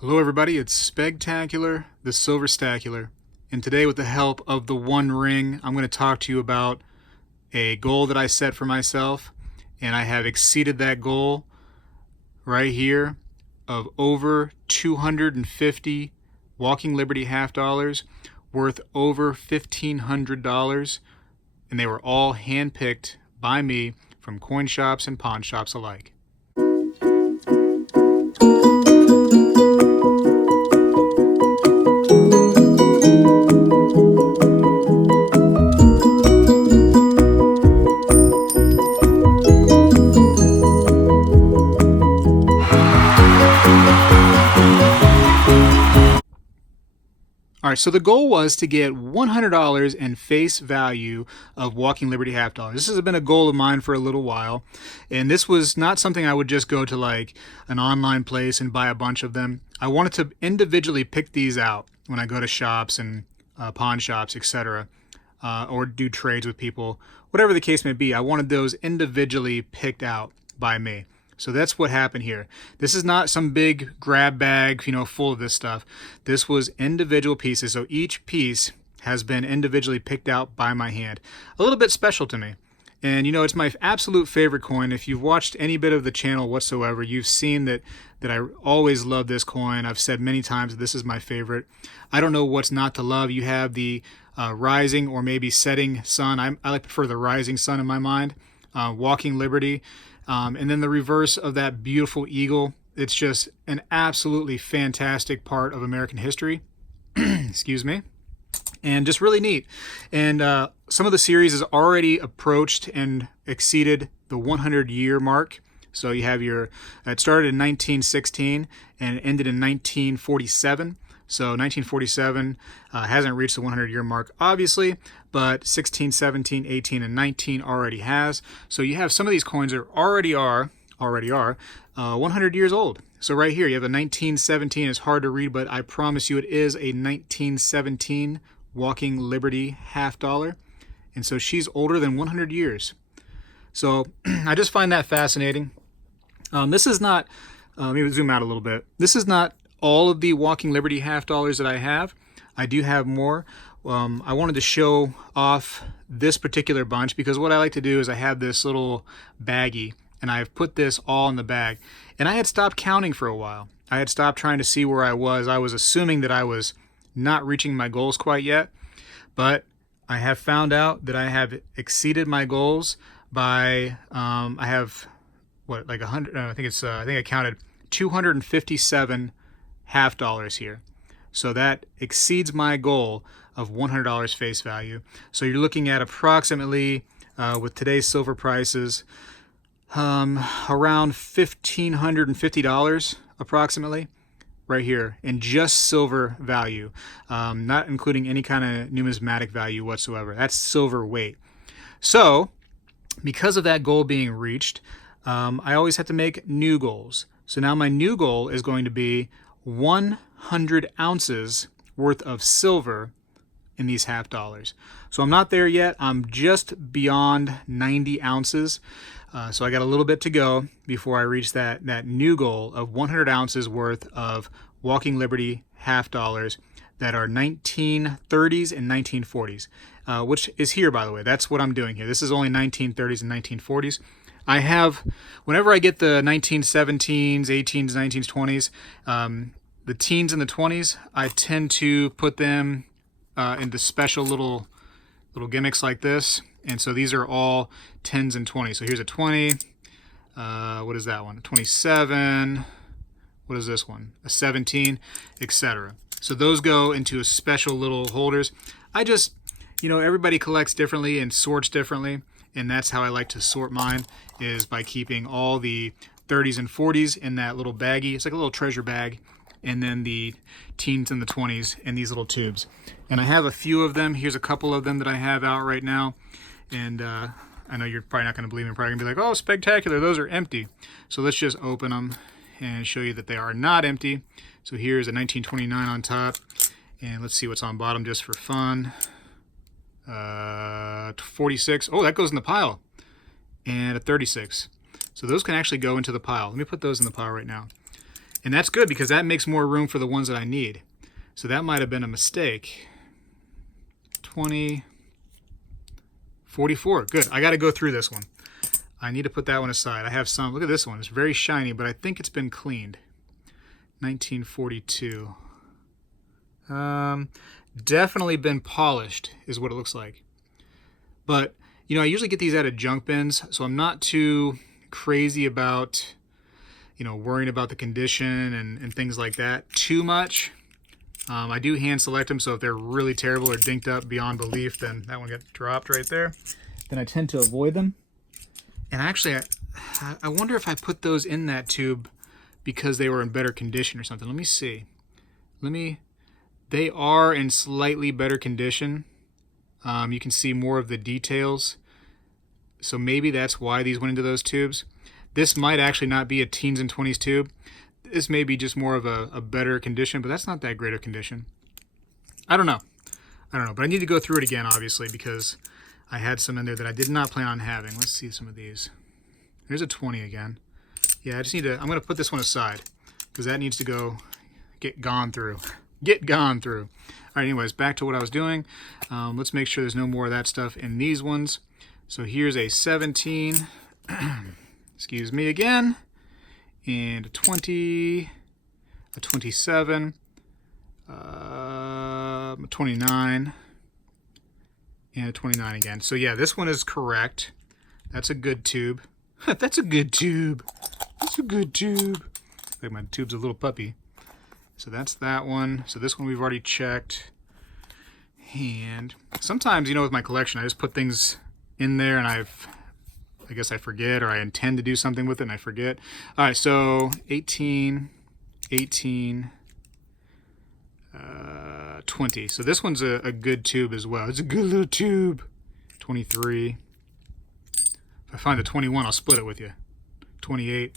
Hello everybody, it's Spegtacular, the Silverstacular, and today with the help of the One Ring, I'm going to talk to you about a goal that I set for myself, and I have exceeded that goal right here of over 250 Walking Liberty half dollars worth over $1,500, and they were all handpicked by me from coin shops and pawn shops alike. All right, so the goal was to get $100 in face value of Walking Liberty half dollars. This has been a goal of mine for a little while, and this was not something I would just go to like an online place and buy a bunch of them. I wanted to individually pick these out when I go to shops and pawn shops, etc., or do trades with people, whatever the case may be. I wanted those individually picked out by me. So that's what happened here. This is not some big grab bag, full of this stuff. This was individual pieces. So each piece has been individually picked out by my hand. A little bit special to me. And it's my absolute favorite coin. If you've watched any bit of the channel whatsoever, you've seen that I always love this coin. I've said many times that this is my favorite. I don't know what's not to love. You have the rising or maybe setting sun. I like prefer the rising sun in my mind. Walking Liberty. And then the reverse of that beautiful eagle. It's just an absolutely fantastic part of American history. Excuse me. And just really neat. And some of the series has already approached and exceeded the 100-year mark. So you have it started in 1916 and it ended in 1947. So 1947 hasn't reached the 100-year mark, obviously, but 16, 17, 18, and 19 already has. So you have some of these coins that already are 100 years old. So right here, you have a 1917. It's hard to read, but I promise you it is a 1917 Walking Liberty half dollar. And so she's older than 100 years. So I just find that fascinating. This is not, let me zoom out a little bit. This is not all of the Walking Liberty half dollars that I have. I do have more. I wanted to show off this particular bunch because what I like to do is I have this little baggie and I've put this all in the bag. And I had stopped counting for a while. I had stopped trying to see where I was. I was assuming that I was not reaching my goals quite yet, but I have found out that I have exceeded my goals by I have like 100. I think I counted 257 half dollars here. So that exceeds my goal of $100 face value. So you're looking at approximately, with today's silver prices, around $1,550 approximately right here in just silver value, not including any kind of numismatic value whatsoever. That's silver weight. So because of that goal being reached, I always have to make new goals. So now my new goal is going to be 100 ounces worth of silver in these half dollars. So I'm not there yet. I'm just beyond 90 ounces. So I got a little bit to go before I reach that new goal of 100 ounces worth of Walking Liberty half dollars that are 1930s and 1940s, which is here, by the way. That's what I'm doing here. This is only 1930s and 1940s. I have, whenever I get the 1917s, 18s, 19s, 20s, the teens and the 20s, I tend to put them into special little gimmicks like this. And so these are all 10s and 20s. So here's a 20. What is that one? A 27. What is this one? A 17, etc. So those go into a special little holders. I just, everybody collects differently and sorts differently. And that's how I like to sort mine, is by keeping all the 30s and 40s in that little baggie. It's like a little treasure bag. And then the teens and the 20s in these little tubes. And I have a few of them. Here's a couple of them that I have out right now. And I know you're probably not going to believe me. You're probably going to be like, oh, spectacular, those are empty. So let's just open them and show you that they are not empty. So here's a 1929 on top. And let's see what's on bottom just for fun. 46. Oh, that goes in the pile. And a 36. So those can actually go into the pile. Let me put those in the pile right now. And that's good because that makes more room for the ones that I need. So that might have been a mistake. 20, 44. Good. I got to go through this one. I need to put that one aside. I have some. Look at this one. It's very shiny, but I think it's been cleaned. 1942. Definitely been polished is what it looks like. But, you know, I usually get these out of junk bins, so I'm not too crazy about, you know, worrying about the condition and things like that too much. I do hand select them, so if they're really terrible or dinked up beyond belief, then that one got dropped right there. Then I tend to avoid them. And actually, I wonder if I put those in that tube because they were in better condition or something. Let me see. They are in slightly better condition. You can see more of the details. So maybe that's why these went into those tubes. This might actually not be a teens and 20s tube. This may be just more of a better condition, but that's not that great a condition. I don't know, but I need to go through it again, obviously, because I had some in there that I did not plan on having. Let's see some of these. There's a 20 again. Yeah, I'm going to put this one aside because that needs to get gone through. Get gone through. All right, anyways, back to what I was doing. Let's make sure there's no more of that stuff in these ones. So here's a 17. Excuse me again. And a 20, a 27, a 29, and a 29 again. So yeah, this one is correct. That's a good tube. That's a good tube. That's a good tube. Like my tube's a little puppy. So that's that one. So this one we've already checked. And sometimes, you know, with my collection, I just put things in there and I guess I forget, or I intend to do something with it and I forget. All right, so 18, 18, 20. So this one's a good tube as well. It's a good little tube. 23. If I find a 21, I'll split it with you. 28.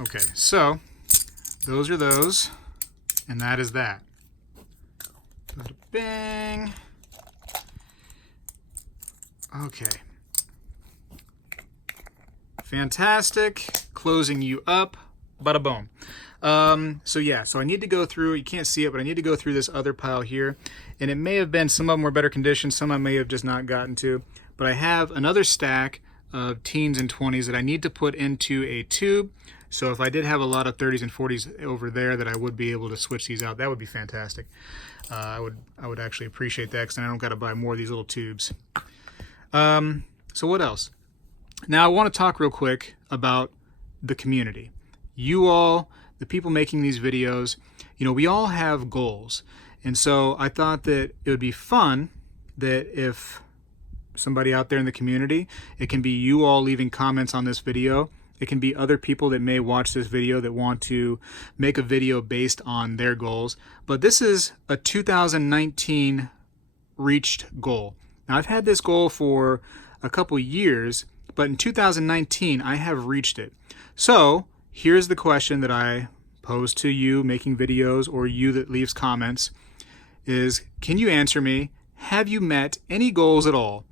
Okay, so those are those, and that is that. Bada bang. Okay. Fantastic. Closing you up. Bada boom. So yeah, so I need to go through, you can't see it, but I need to go through this other pile here. And it may have been, some of them were better condition, some I may have just not gotten to. But I have another stack of teens and 20s that I need to put into a tube. So if I did have a lot of 30s and 40s over there that I would be able to switch these out, that would be fantastic. I would actually appreciate that because then I don't got to buy more of these little tubes. So what else? Now I want to talk real quick about the community. You all, the people making these videos, you know, we all have goals. And so I thought that it would be fun that if somebody out there in the community, it can be you all leaving comments on this video. It can be other people that may watch this video that want to make a video based on their goals. But this is a 2019 reached goal. Now I've had this goal for a couple years, but in 2019 I have reached it. So here's the question that I pose to you making videos, or you that leaves comments, is can you answer me, have you met any goals at all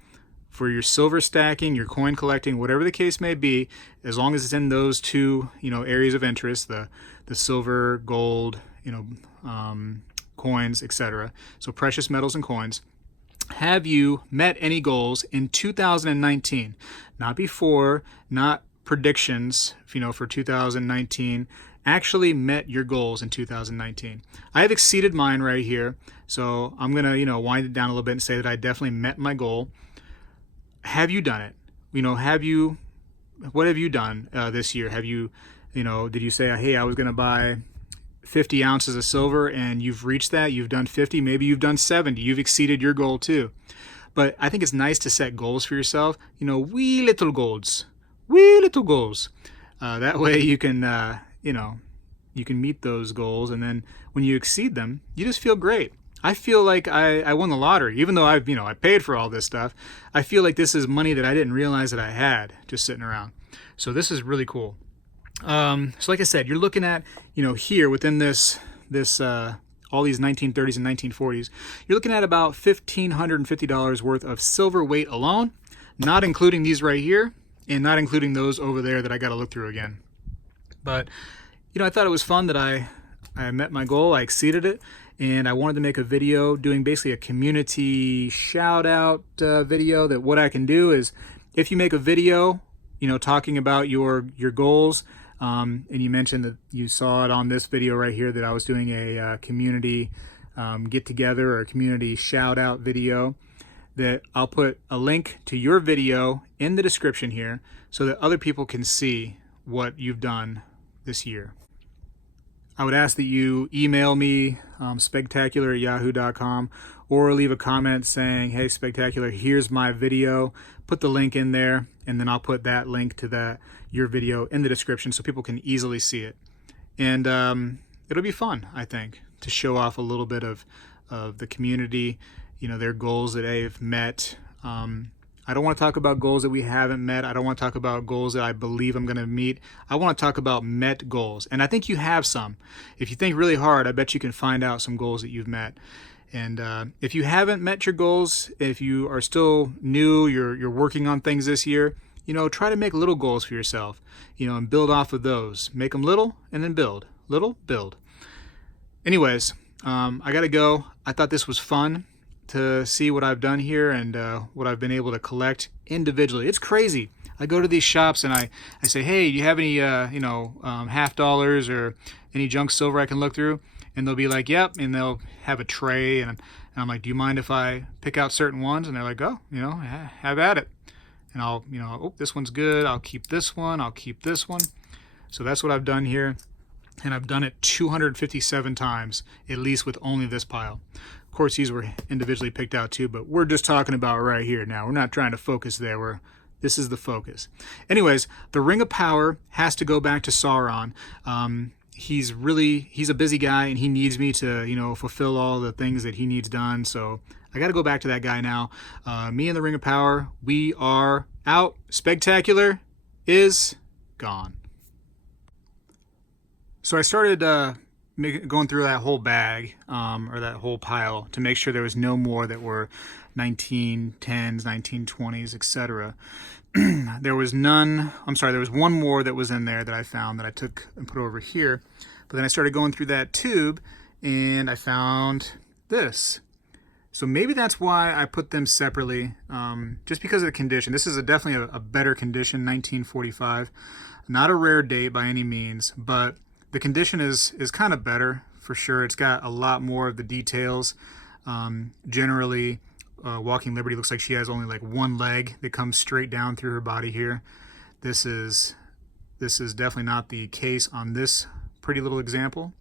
for your silver stacking, your coin collecting, whatever the case may be, as long as it's in those two, you know, areas of interest, the silver, gold, you know, coins, etc. So precious metals and coins. Have you met any goals in 2019? Not before, not predictions, you know, for 2019. Actually met your goals in 2019. I have exceeded mine right here, so I'm gonna, you know, wind it down a little bit and say that I definitely met my goal. Have you done it? You know, what have you done this year? Have you, you know, did you say, hey, I was gonna buy 50 ounces of silver, and you've reached that? You've done 50, maybe you've done 70. You've exceeded your goal too. But I think it's nice to set goals for yourself. You know, wee little goals. Wee little goals. That way you can, you know, you can meet those goals, and then when you exceed them, you just feel great. I feel like I won the lottery, even though I've, you know, I paid for all this stuff. I feel like this is money that I didn't realize that I had just sitting around. So this is really cool. So like I said, you're looking at, you know, here within this all these 1930s and 1940s, you're looking at about $1,550 worth of silver weight alone, not including these right here, and not including those over there that I got to look through again. But I thought it was fun that I met my goal, I exceeded it, and I wanted to make a video doing basically a community shout out video. That what I can do is, if you make a video, talking about your goals, and you mentioned that you saw it on this video right here, that I was doing a community get together or a community shout out video, that I'll put a link to your video in the description here so that other people can see what you've done this year. I would ask that you email me, spegtacular@yahoo.com, or leave a comment saying, hey, Spegtacular, here's my video. Put the link in there, and then I'll put that link to your video in the description so people can easily see it. And it'll be fun, I think, to show off a little bit of the community, their goals that they've met. I don't want to talk about goals that we haven't met. I don't want to talk about goals that I believe I'm going to meet. I want to talk about met goals. And I think you have some. If you think really hard, I bet you can find out some goals that you've met. And if you haven't met your goals, if you are still new, you're working on things this year, try to make little goals for yourself, and build off of those. Make them little and then build. Little, build. Anyways, I got to go. I thought this was fun to see what I've done here and what I've been able to collect individually. It's crazy. I go to these shops and I say, hey, do you have any half dollars or any junk silver I can look through? And they'll be like, yep. And they'll have a tray, and I'm like, do you mind if I pick out certain ones? And they're like, oh, have at it. And I'll, oh, this one's good. I'll keep this one. I'll keep this one. So that's what I've done here. And I've done it 257 times, at least with only this pile. Of course, these were individually picked out too, but we're just talking about right here now. We're not trying to focus there. This is the focus. Anyways, the Ring of Power has to go back to Sauron. He's a busy guy, and he needs me to, fulfill all the things that he needs done. So I got to go back to that guy now. Me and the Ring of Power, we are out. Spegtacular is gone. So I started going through that whole bag, or that whole pile, to make sure there was no more that were 1910s, 1920s, etc. There was none. I'm sorry, there was one more that was in there that I found that I took and put over here. But then I started going through that tube, and I found this. So maybe that's why I put them separately, just because of the condition. This is definitely a better condition, 1945. Not a rare date by any means, but the condition is kind of better for sure. It's got a lot more of the details. Generally, Walking Liberty looks like she has only like one leg that comes straight down through her body here. This is definitely not the case on this pretty little example.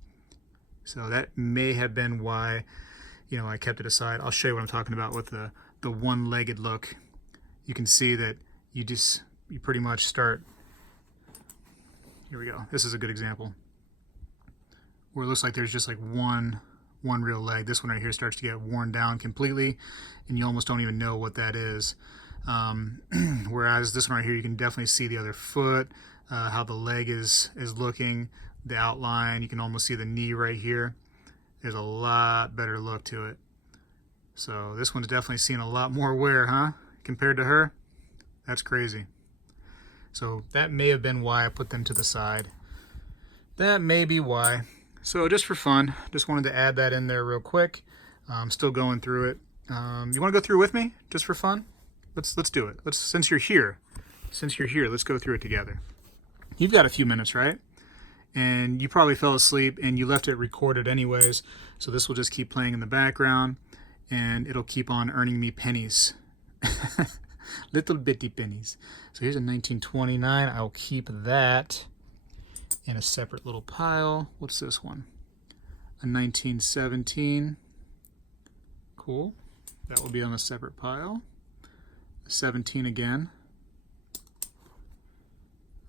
So that may have been why, I kept it aside. I'll show you what I'm talking about with the one-legged look. You can see that you pretty much start. Here we go. This is a good example, where it looks like there's just like one real leg. This one right here starts to get worn down completely, and you almost don't even know what that is. Whereas this one right here, you can definitely see the other foot, how the leg is looking, the outline. You can almost see the knee right here. There's a lot better look to it. So this one's definitely seen a lot more wear, huh? Compared to her. That's crazy. So that may have been why I put them to the side. That may be why. So just for fun, just wanted to add that in there real quick. I'm still going through it. You want to go through with me, just for fun? Let's do it. Since you're here, let's go through it together. You've got a few minutes, right? And you probably fell asleep and you left it recorded anyways. So this will just keep playing in the background, and it'll keep on earning me pennies. Little bitty pennies. So here's a 1929. I'll keep that in a separate little pile. What's this one? A 1917. Cool. That will be on a separate pile. 17 again.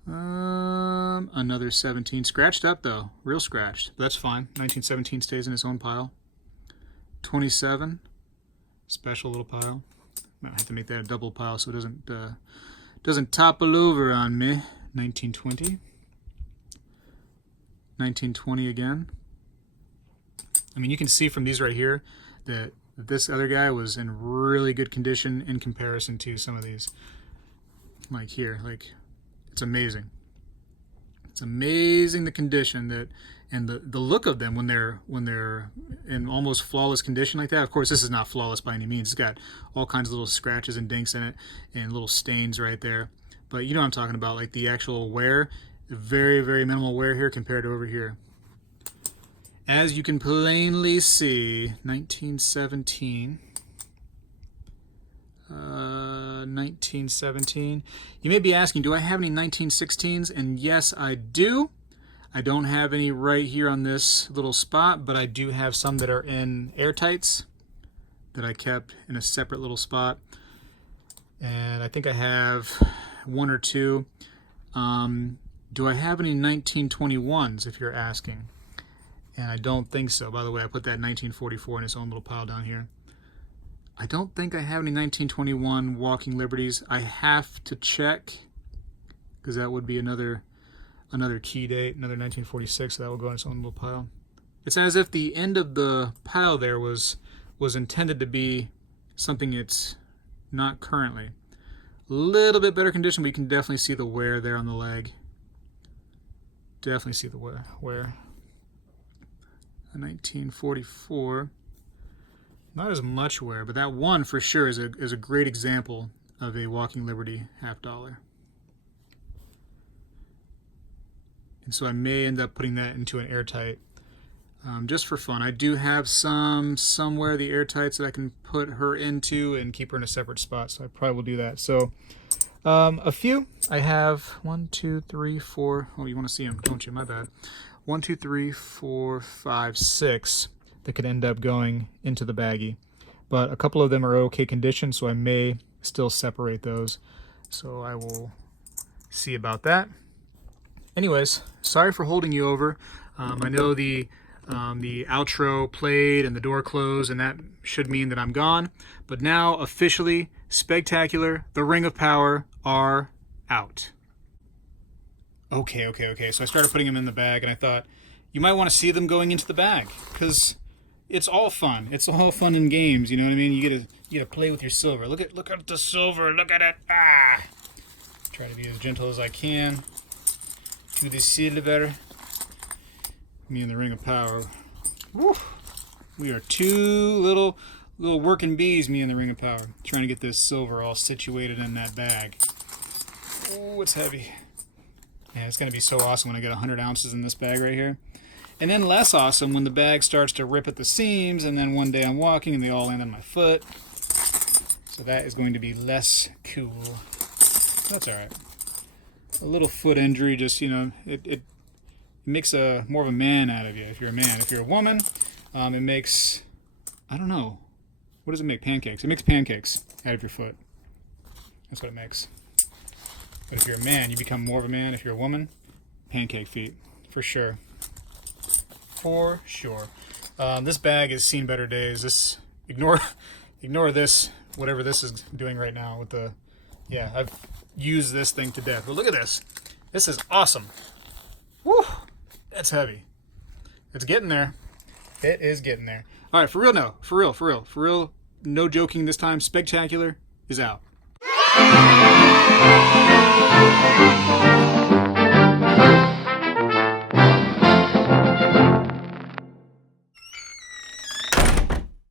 Another 17. Scratched up though. Real scratched. But that's fine. 1917 stays in its own pile. 27. Special little pile. I have to make that a double pile so it doesn't topple over on me. 1920. 1920 again. I mean, you can see from these right here that this other guy was in really good condition in comparison to some of these. Like here, like it's amazing. It's amazing the condition that, and the look of them when they're in almost flawless condition like that. Of course, this is not flawless by any means. It's got all kinds of little scratches and dinks in it and little stains right there. But you know what I'm talking about, like the actual wear. Very, very minimal wear here compared to over here. As you can plainly see, 1917. 1917. You may be asking, do I have any 1916s? And yes, I do. I don't have any right here on this little spot, but I do have some that are in airtights that I kept in a separate little spot. And I think I have one or two. Do I have any 1921s, if you're asking? And I don't think so. By the way, I put that 1944 in its own little pile down here. I don't think I have any 1921 Walking Liberties. I have to check, because that would be another key date, another 1946, so that will go in its own little pile. It's as if the end of the pile there was intended to be something it's not currently. A little bit better condition, but you can definitely see the wear there on the leg. Definitely see the wear. A 1944. Not as much wear, but that one for sure is a great example of a Walking Liberty $50. And so I may end up putting that into an airtight just for fun. I do have some somewhere, the airtights, that I can put her into and keep her in a separate spot, so I probably will do that. So a few. I have 1, 2, 3, 4. Oh, you want to see them, don't you? My bad. 1, 2, 3, 4, 5, 6 that could end up going into the baggie. But a couple of them are okay condition, so I may still separate those. So I will see about that. Anyways, sorry for holding you over. I know the outro played and the door closed, and that should mean that I'm gone. But now, officially, Spegtacular, the Ring of Power, are out. Okay. So I started putting them in the bag, and I thought, you might want to see them going into the bag, because it's all fun. It's all fun and games, you know what I mean? You get to play with your silver. Look at the silver. Look at it. Try to be as gentle as I can to the silver. Me and the Ring of Power. Woo. We are two little working bees, me and the Ring of Power, trying to get this silver all situated in that bag. Oh, it's heavy. Yeah, it's going to be so awesome when I get 100 ounces in this bag right here. And then less awesome when the bag starts to rip at the seams, and then one day I'm walking and they all land on my foot. So that is going to be less cool. That's alright. A little foot injury, just, you know, it makes more of a man out of you if you're a man. If you're a woman, it makes, I don't know, what does it make? Pancakes. It makes pancakes out of your foot. That's what it makes. But if you're a man, you become more of a man. If you're a woman, pancake feet, for sure. For sure. This bag has seen better days. This ignore this, whatever this is doing right now with the, yeah, I've used this thing to death. But look at this. This is awesome. Woo! That's heavy. It's getting there. It is getting there. All right, for real now. For real. No joking this time. Spegtacular is out.